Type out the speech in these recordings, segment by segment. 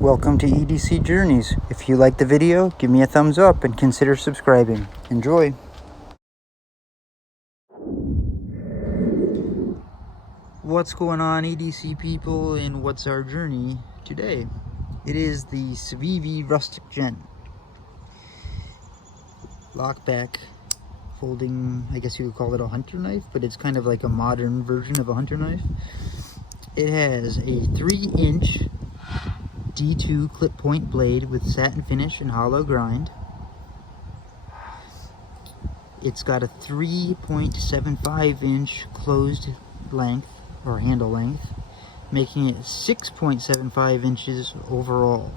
Welcome to EDC Journeys. If you like the video, give me a thumbs up and consider subscribing. Enjoy. What's going on, EDC people, and what's our journey today? It is the Civivi Rustic Gent. Lockback, folding, I guess you would call it a hunter knife, but it's kind of like a modern version of a hunter knife. It has a 3-inch D2 clip point blade with satin finish and hollow grind. It's got a 3.75 inch closed length or handle length, making it 6.75 inches overall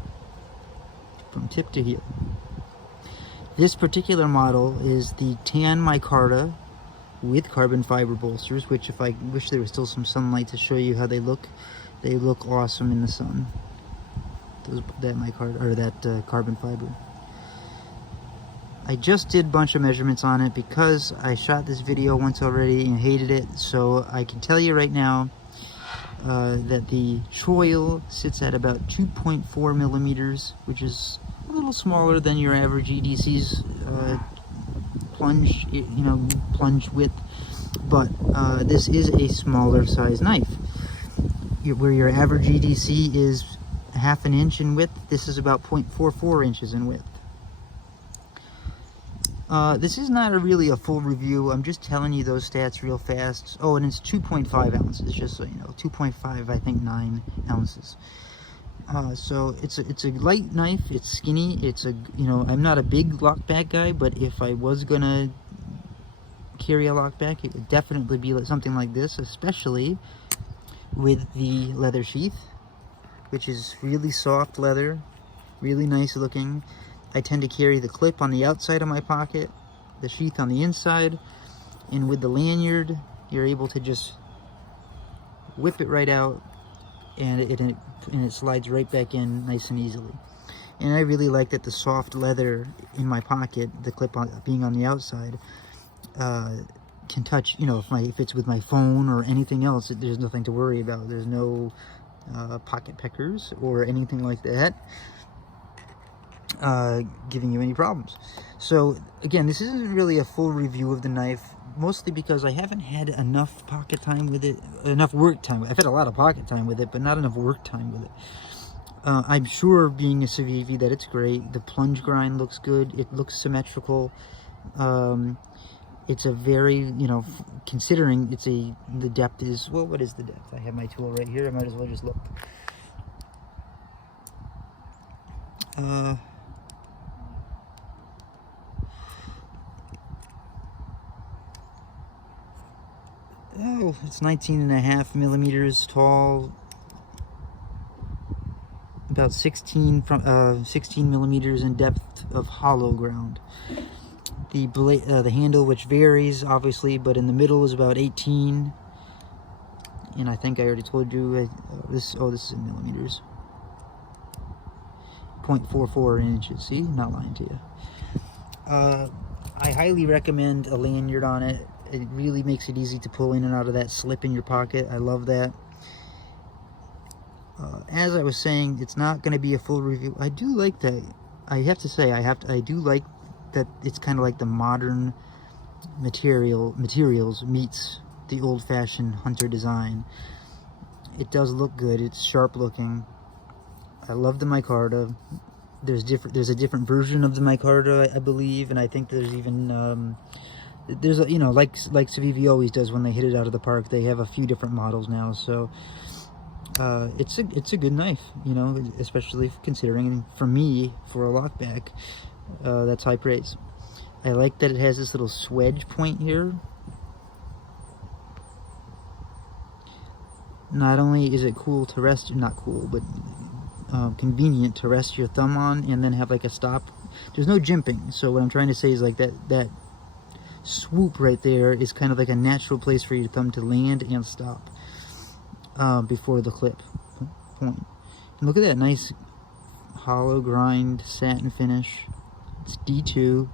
from tip to heel. This particular model is the tan micarta with carbon fiber bolsters, which, if I wish there was still some sunlight to show you how they look awesome in the sun. That micarta, or that carbon fiber. I just did a bunch of measurements on it because I shot this video once already and hated it, so I can tell you right now that the choil sits at about 2.4 millimeters, which is a little smaller than your average EDC's plunge width, but this is a smaller size knife. Where your average EDC is half an inch in width, this is about 0.44 inches in width. This is not really a full review. I'm just telling you those stats real fast. Oh, and it's 2.5 ounces, just so you know. 2.5, I think 9 ounces. So it's a light knife. It's skinny. It's I'm not a big lockback guy, but if I was gonna carry a lockback, it would definitely be something like this, especially with the leather sheath, which is really soft leather, really nice looking. I tend to carry the clip on the outside of my pocket, the sheath on the inside, and with the lanyard, you're able to just whip it right out, and it slides right back in nice and easily. And I really like that the soft leather in my pocket, the clip being on the outside, can touch, if it's with my phone or anything else, there's nothing to worry about. There's no pocket peckers or anything like that giving you any problems. So again, this isn't really a full review of the knife, mostly because I haven't had enough pocket time with it, enough work time. I've had a lot of pocket time with it, but not enough work time with it. I'm sure, being a Civivi, that it's great. The plunge grind looks good. It looks symmetrical. It's a very, considering the depth is, well, what is the depth? I have my tool right here. I might as well just look. Oh, it's 19.5 millimeters tall, about 16 millimeters in depth of hollow ground. The handle, which varies obviously, but in the middle is about 18, and I think I already told you this is in millimeters. 0.44 inches. See, not lying to you. I highly recommend a lanyard on it. It really makes it easy to pull in and out of that slip in your pocket. I love that. As I was saying, it's not going to be a full review. I do like that. I have to say, I do like that it's kind of like the modern materials meets the old-fashioned hunter design. It does look good. It's sharp looking. I love the micarta. There's a different version of the micarta, I believe, and I think there's even there's a, like Civivi always does when they hit it out of the park. They have a few different models now, so it's a good knife, especially considering, for me, for a lockback, that's high praise. I like that it has this little swedge point here. Not only is it cool to rest, not cool, but convenient to rest your thumb on and then have like a stop. There's no jimping, so what I'm trying to say is like that swoop right there is kind of like a natural place for your thumb to land and stop before the clip point. And look at that nice hollow grind satin finish. It's D2,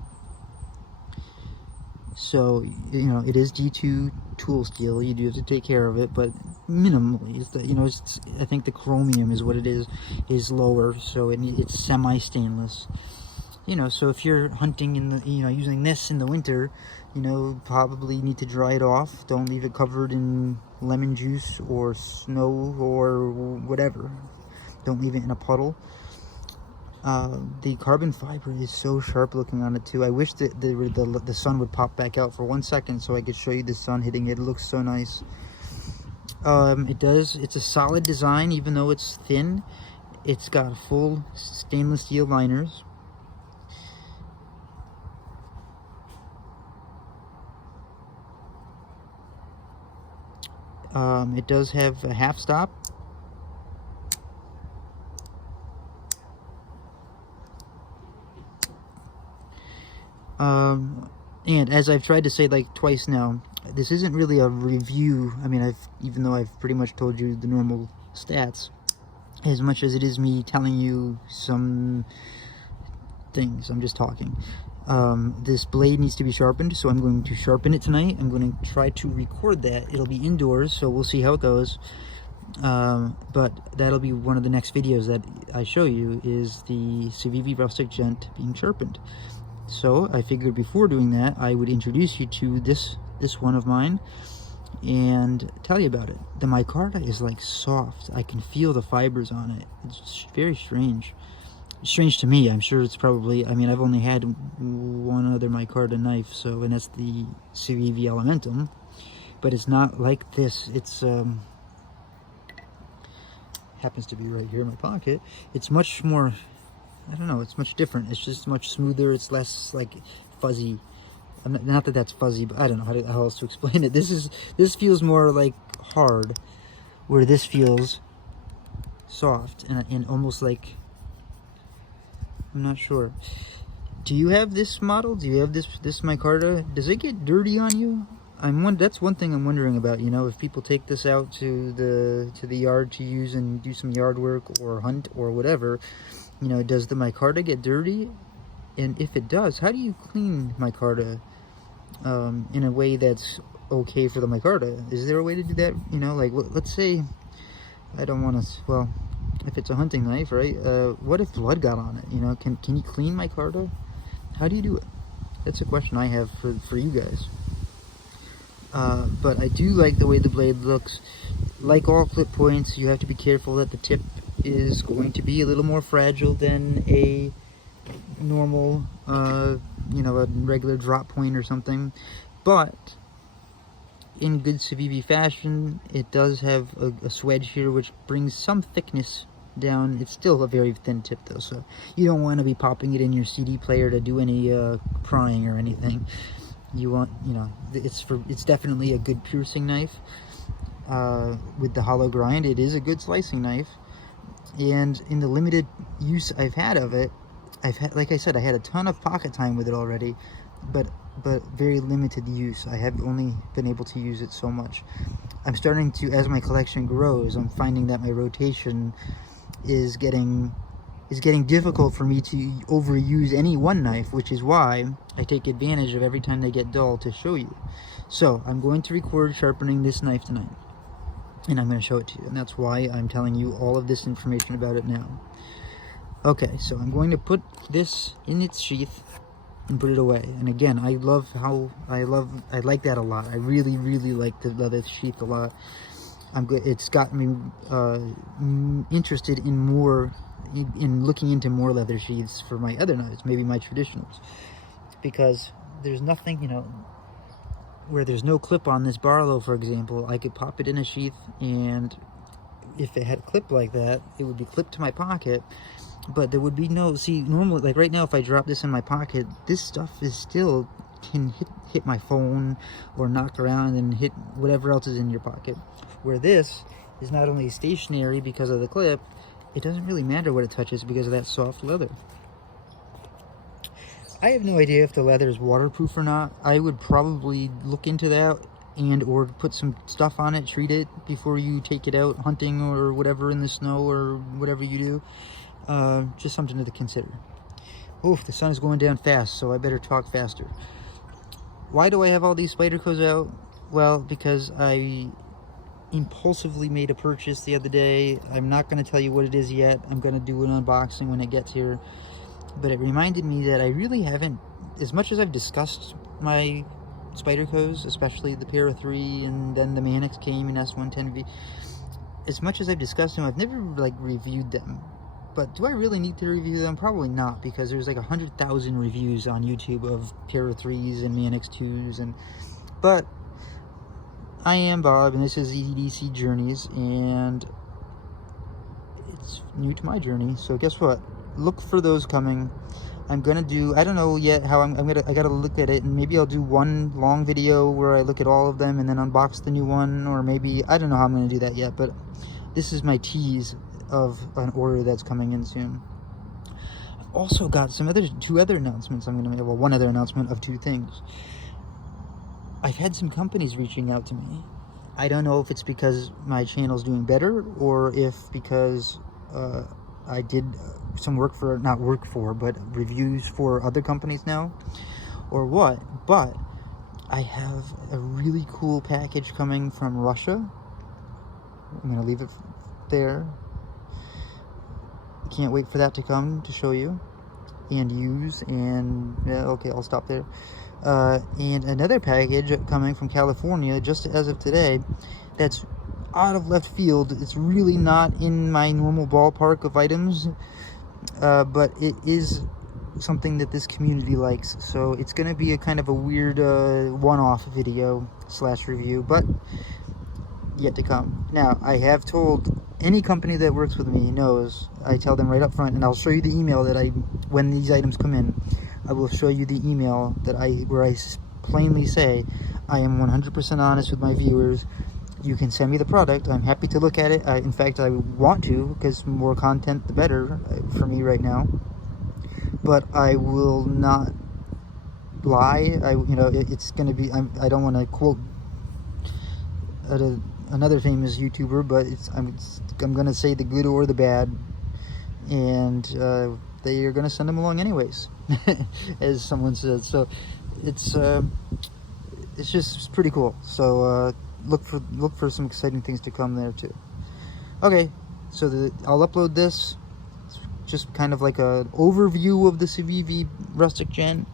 so it is D2 tool steel. You do have to take care of it, but minimally. It's the, you know, it's, I think the chromium is what it is lower, so it's semi-stainless. You know, so if you're hunting in the, you know, using this in the winter, you know, probably need to dry it off. Don't leave it covered in lemon juice or snow or whatever. Don't leave it in a puddle. The carbon fiber is so sharp looking on it too. I wish that the sun would pop back out for 1 second so I could show you the sun hitting it. It looks so nice. It's a solid design even though it's thin. It's got full stainless steel liners. It does have a half stop. And as I've tried to say like twice now, this isn't really a review. I mean, even though I've pretty much told you the normal stats, as much as it is me telling you some things, I'm just talking. This blade needs to be sharpened, so I'm going to sharpen it tonight. I'm going to try to record that. It'll be indoors, so we'll see how it goes. But that'll be one of the next videos that I show you, is the Civivi Rustic Gent being sharpened. So I figured before doing that, I would introduce you to this one of mine and tell you about it. The micarta is like soft. I can feel the fibers on it. It's very strange. Strange to me. I'm sure it's probably, I mean, I've only had one other micarta knife, so, and that's the Civivi Elementum, but it's not like this. It's happens to be right here in my pocket. It's much more, I don't know, it's much different. It's just much smoother. It's less like fuzzy. Not that that's fuzzy, but I don't know how else to explain it. This feels more like hard, where this feels soft and almost like, I'm not sure. Do you have this model? Do you have this micarta? Does it get dirty on you? That's one thing I'm wondering about. You know, if people take this out to the yard to use and do some yard work or hunt or whatever, you know, does the micarta get dirty? And if it does, how do you clean micarta in a way that's okay for the micarta? Is there a way to do that? You know, like let's say I don't want to. Well, if it's a hunting knife, right? What if blood got on it? You know, can you clean micarta? How do you do it? That's a question I have for you guys. But I do like the way the blade looks. Like all clip points, you have to be careful that the tip is going to be a little more fragile than a normal, you know, a regular drop point or something. But in good Civivi fashion, it does have a swedge here which brings some thickness down. It's still a very thin tip though, so you don't want to be popping it in your CD player to do any prying or anything. You want, you know, it's definitely a good piercing knife. With the hollow grind, it is a good slicing knife. And in the limited use I've had of it, like I said, I had a ton of pocket time with it already, but very limited use. I have only been able to use it so much. I'm starting to, as my collection grows, I'm finding that my rotation is getting difficult for me to overuse any one knife, which is why I take advantage of every time they get dull to show you. So I'm going to record sharpening this knife tonight, and I'm going to show it to you, and that's why I'm telling you all of this information about it now. Okay, so I'm going to put this in its sheath and put it away. And again, I like that a lot. I really like the leather sheath a lot. It's got me interested in looking into more leather sheaths for my other knives, maybe my traditionals, because there's nothing, you know, where there's no clip on this Barlow, for example. I could pop it in a sheath, and if it had a clip like that, it would be clipped to my pocket, but there would be no, see, normally, like right now, if I drop this in my pocket, this stuff is still can hit my phone or knock around and hit whatever else is in your pocket, where this is not only stationary because of the clip, it doesn't really matter what it touches because of that soft leather. I have no idea if the leather is waterproof or not. I would probably look into that or put some stuff on it, treat it before you take it out hunting or whatever in the snow or whatever you do. Just something to consider. Oof, the sun is going down fast, so I better talk faster. Why do I have all these Spydercos out? Well, because I impulsively made a purchase the other day. I'm not going to tell you what it is yet. I'm going to do an unboxing when it gets here. But it reminded me that I really haven't, as much as I've discussed my Spydercos, especially the Para 3 and then the Manix came in S110V, as much as I've discussed them, I've never like reviewed them. But do I really need to review them? Probably not, because there's like 100,000 reviews on YouTube of Para 3s and Manix 2s. But I am Bob, and this is EDC Journeys, and it's new to my journey. So guess what? Look for those coming. I'm gonna do, I don't know yet how I gotta look at it, and maybe I'll do one long video where I look at all of them and then unbox the new one, or maybe, I don't know how I'm gonna do that yet, but this is my tease of an order that's coming in soon. I've also got two other announcements I'm gonna make. Well, one other announcement of two things. I've had some companies reaching out to me. I don't know if it's because my channel's doing better, or if because I did some but reviews for other companies now, or what, but I have a really cool package coming from Russia. I'm gonna leave it there. Can't wait for that to come to show you and use, and yeah, okay, I'll stop there. And another package coming from California just as of today that's out of left field. It's really not in my normal ballpark of items, but it is something that this community likes, so it's going to be a kind of a weird one-off video / review, but yet to come. Now, I have told any company that works with me knows, I tell them right up front, and I'll show you the email that when these items come in, I will show you the email where I plainly say, I am 100% honest with my viewers. You can send me the product. I'm happy to look at it. In fact, I want to, because more content the better for me right now. But I will not lie. It's going to be, I don't want to quote another famous YouTuber, but I'm going to say the good or the bad, and they are going to send them along anyways, as someone said. So it's just pretty cool. So look for some exciting things to come there too. Okay, so I'll upload this. It's just kind of like an overview of the Civivi Rustic Gent,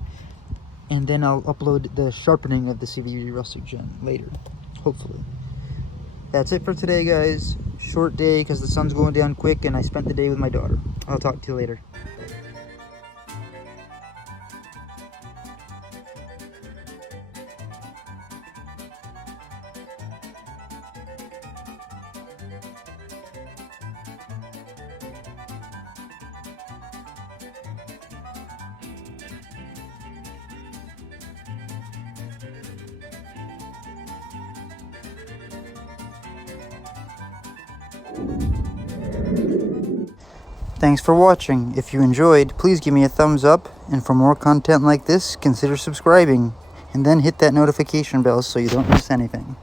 and then I'll upload the sharpening of the Civivi Rustic Gent later, hopefully. That's it for today, guys. Short day because the sun's going down quick, and I spent the day with my daughter. I'll talk to you later. Thanks for watching. If you enjoyed, please give me a thumbs up, and for more content like this, consider subscribing, and then hit that notification bell so you don't miss anything.